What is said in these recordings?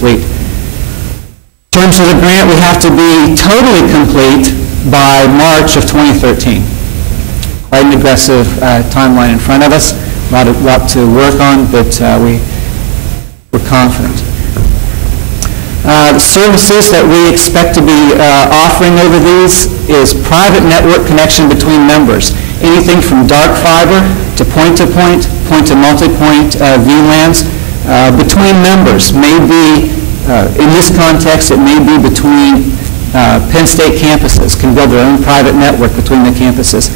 complete. In terms of the grant, we have to be totally complete by March of 2013. Quite an aggressive timeline in front of us. A lot to work on, but we're confident. The services that we expect to be offering over these is private network connection between members. Anything from dark fiber to point-to-point, point-to-multipoint VLANs between members. May be, in this context, it may be between Penn State campuses, can build their own private network between the campuses.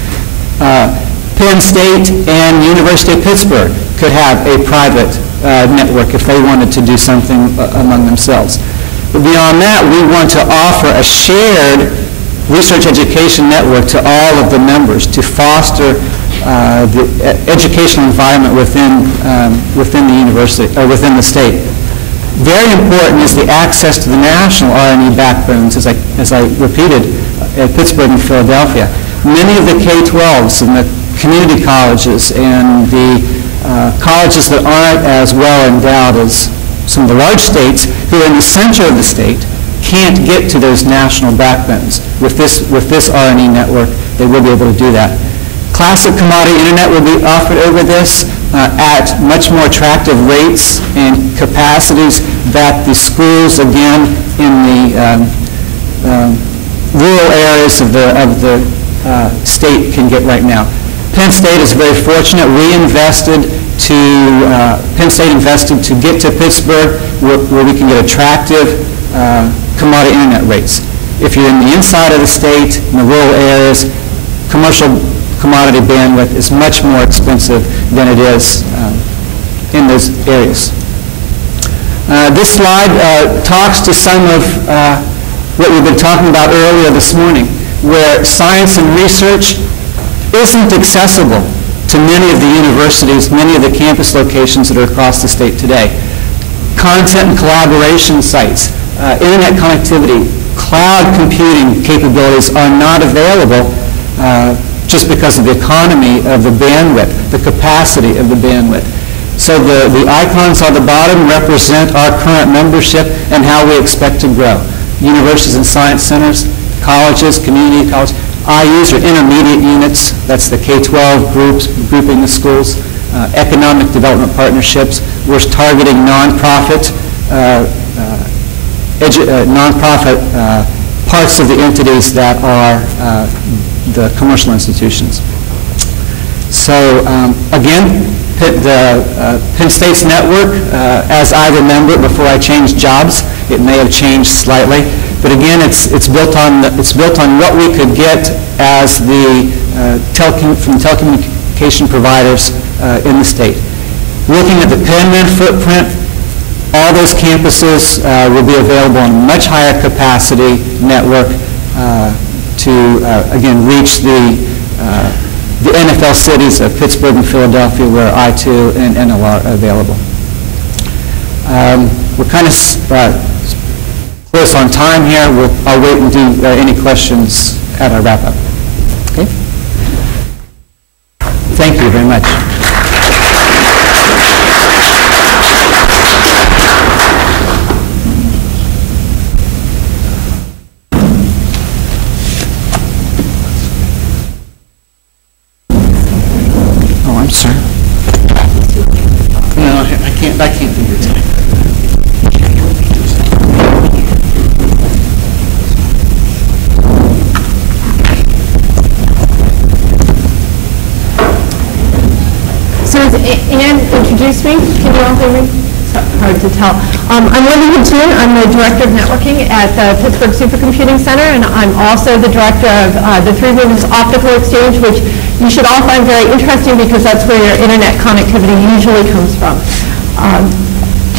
Penn State and University of Pittsburgh could have a private network if they wanted to do something among themselves. But beyond that, we want to offer a shared research education network to all of the members to foster the educational environment within the university or within the state. Very important is the access to the national R&E backbones, as I repeated, at Pittsburgh and Philadelphia. Many of the K-12s and the community colleges and the colleges that aren't as well endowed as some of the large states who are in the center of the state can't get to those national backbones. With this R&E network, they will be able to do that. Classic commodity internet will be offered over this at much more attractive rates and capacities that the schools, again, in the rural areas of the state can get right now. Penn State is very fortunate. Penn State invested to get to Pittsburgh where we can get attractive commodity internet rates. If you're in the inside of the state, in the rural areas, commercial commodity bandwidth is much more expensive than it is in those areas. This slide talks to some of what we've been talking about earlier this morning, where science and research isn't accessible to many of the universities, many of the campus locations that are across the state today. Content and collaboration sites, internet connectivity, cloud computing capabilities are not available just because of the economy of the bandwidth, the capacity of the bandwidth. So the icons on the bottom represent our current membership and how we expect to grow. Universities and science centers, colleges, community colleges, IUs are intermediate units. That's the K-12 groups, grouping the schools. Economic development partnerships. We're targeting nonprofit parts of the entities that are the commercial institutions. So again, the Penn State's network, as I remember it before I changed jobs, it may have changed slightly, but again, it's built on what we could get as the from telecommunication providers in the state. Looking at the PennREN footprint, all those campuses will be available on a much higher capacity network to again reach the NFL cities of Pittsburgh and Philadelphia, where I2 and NLR are available. We're kind of close on time here. I'll wait and do any questions at our wrap-up. Okay? Thank you very much. I can't do your time. So as Ann introduced me, can you all hear me? Hard to tell. I'm Wendy Huntoon. I'm the Director of Networking at the Pittsburgh Supercomputing Center, and I'm also the Director of the Three Rooms Optical Exchange, which you should all find very interesting because that's where your internet connectivity usually comes from.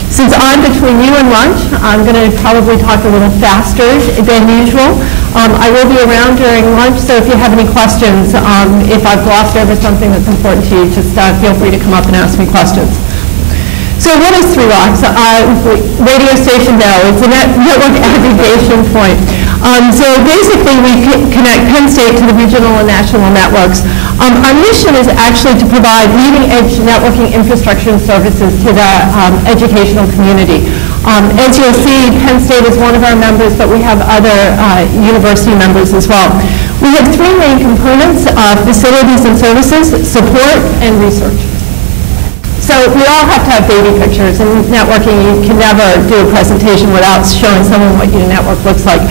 Since I'm between you and lunch, I'm going to probably talk a little faster than usual. I will be around during lunch, so if you have any questions, if I've glossed over something that's important to you, just feel free to come up and ask me questions. So what is Three Rocks? Radio station now. It's a network aggregation point. So basically we connect Penn State to the regional and national networks. Our mission is actually to provide leading edge networking infrastructure and services to the educational community. As you'll see, Penn State is one of our members, but we have other university members as well. We have three main components: facilities and services, support, and research. So we all have to have baby pictures. In networking, you can never do a presentation without showing someone what your network looks like.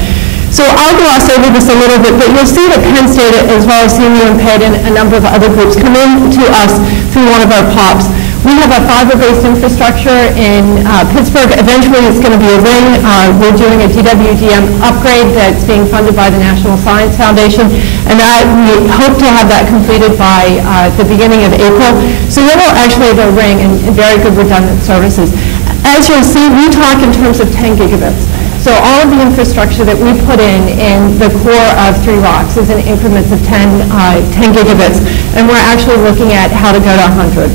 So I'll gloss over this a little bit, but you'll see that Penn State, as well as CMU and Penn and a number of other groups, come in to us through one of our POPs. We have a fiber-based infrastructure in Pittsburgh. Eventually, it's going to be a ring. We're doing a DWDM upgrade that's being funded by the National Science Foundation, and we hope to have that completed by the beginning of April. So then we'll actually have a ring and very good redundant services. As you'll see, we talk in terms of 10 gigabits. So all of the infrastructure that we put in the core of 3 Rocks is in increments of 10 gigabits, and we're actually looking at how to go to 100.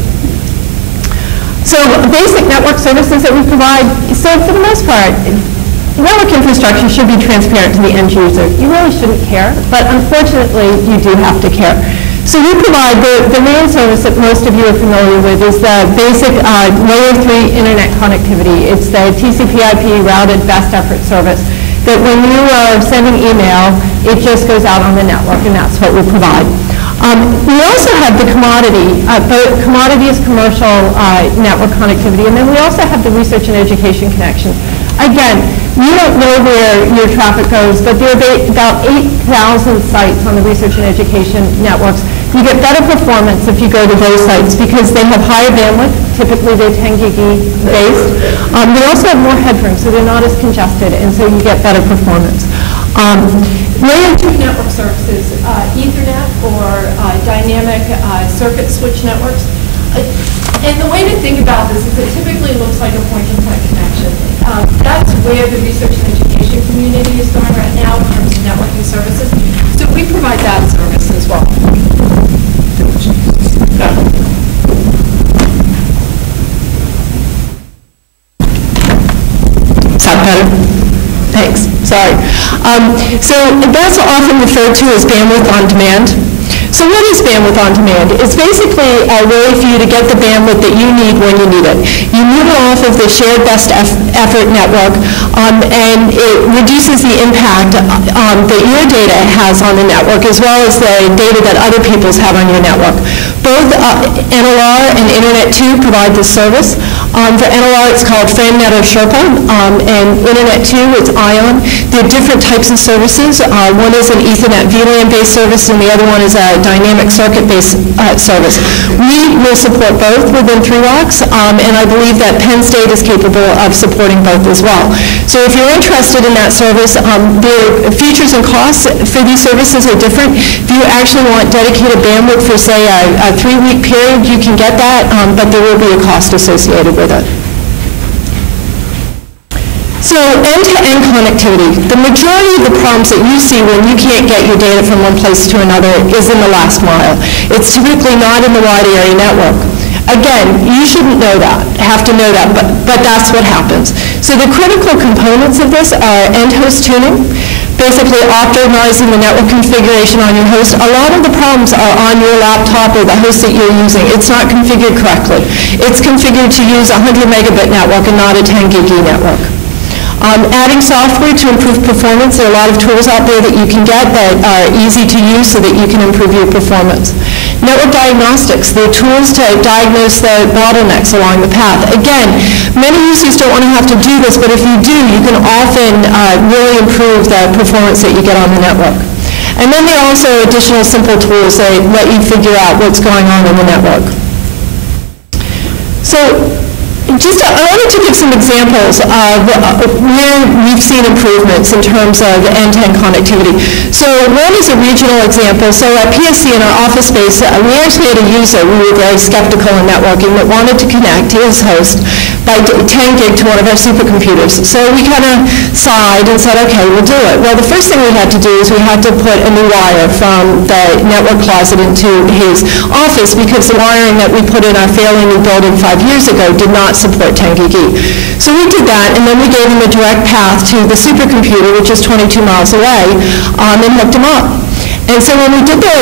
So basic network services that we provide, so for the most part, network infrastructure should be transparent to the end user. You really shouldn't care, but unfortunately, you do have to care. So we provide the main service that most of you are familiar with is the basic layer 3 internet connectivity. It's the TCP/IP routed best effort service that when you are sending email, it just goes out on the network, and that's what we provide. We also have the commodity, both commodities, commercial network connectivity, and then we also have the research and education connection. Again, you don't know where your traffic goes, but there are about 8,000 sites on the research and education networks. You get better performance if you go to those sites because they have higher bandwidth. Typically, they're 10 gig based. They also have more headroom, so they're not as congested, and so you get better performance. Layer 2 network services, Ethernet or dynamic circuit switch networks. And the way to think about this is it typically looks like a point-to-point connection. That's where the research and education community is going right now in terms of networking services. So we provide that service as well. Is that better? Thanks. Sorry. So that's often referred to as bandwidth on demand. So what is bandwidth on demand? It's basically a way for you to get the bandwidth that you need when you need it. You move it off of the shared best effort network, and it reduces the impact that your data has on the network, as well as the data that other people's have on your network. Both NLR and Internet 2 provide this service. For NLR, it's called FrameNet or Sherpa, and Internet 2, it's ION. There are different types of services. One is an Ethernet VLAN-based service, and the other one is a dynamic circuit-based service. We will support both within 3 Rocks, and I believe that Penn State is capable of supporting both as well. So if you're interested in that service, the features and costs for these services are different. If you actually want dedicated bandwidth for, say, a 3-week period, you can get that, but there will be a cost associated with it. So end-to-end connectivity. The majority of the problems that you see when you can't get your data from one place to another is in the last mile. It's typically not in the wide area network. Again, you shouldn't know that, have to know that, but that's what happens. So the critical components of this are end host tuning, basically optimizing the network configuration on your host. A lot of the problems are on your laptop or the host that you're using. It's not configured correctly. It's configured to use a 100 megabit network and not a 10 gig network. Adding software to improve performance. There are a lot of tools out there that you can get that are easy to use so that you can improve your performance. Network diagnostics. There are tools to diagnose the bottlenecks along the path. Again, many users don't want to have to do this, but if you do, you can often really improve the performance that you get on the network. And then there are also additional simple tools that let you figure out what's going on in the network. So I wanted to give some examples of where we've seen improvements in terms of end-to-end connectivity. So one is a regional example. So at PSC in our office space, we actually had a user, we were very skeptical in networking, that wanted to connect to his host by 10 gig to one of our supercomputers. So we kind of sighed and said, okay, we'll do it. Well, the first thing we had to do is we had to put a new wire from the network closet into his office because the wiring that we put in our failing new building 5 years ago did not support 10 gig. So we did that, and then we gave him a direct path to the supercomputer, which is 22 miles away, and hooked him up. And so when we did the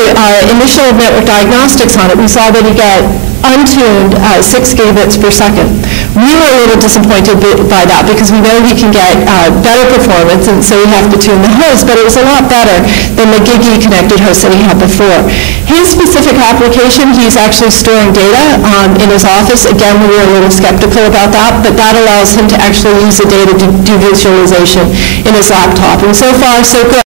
initial network diagnostics on it, we saw that he got untuned 6 gigabits per second. We were a little disappointed by that because we know he can get better performance, and so we have to tune the host, but it was a lot better than the giggy connected host that he had before. His specific application, he's actually storing data in his office. Again, we were a little skeptical about that, but that allows him to actually use the data to do visualization in his laptop. And so far, so good.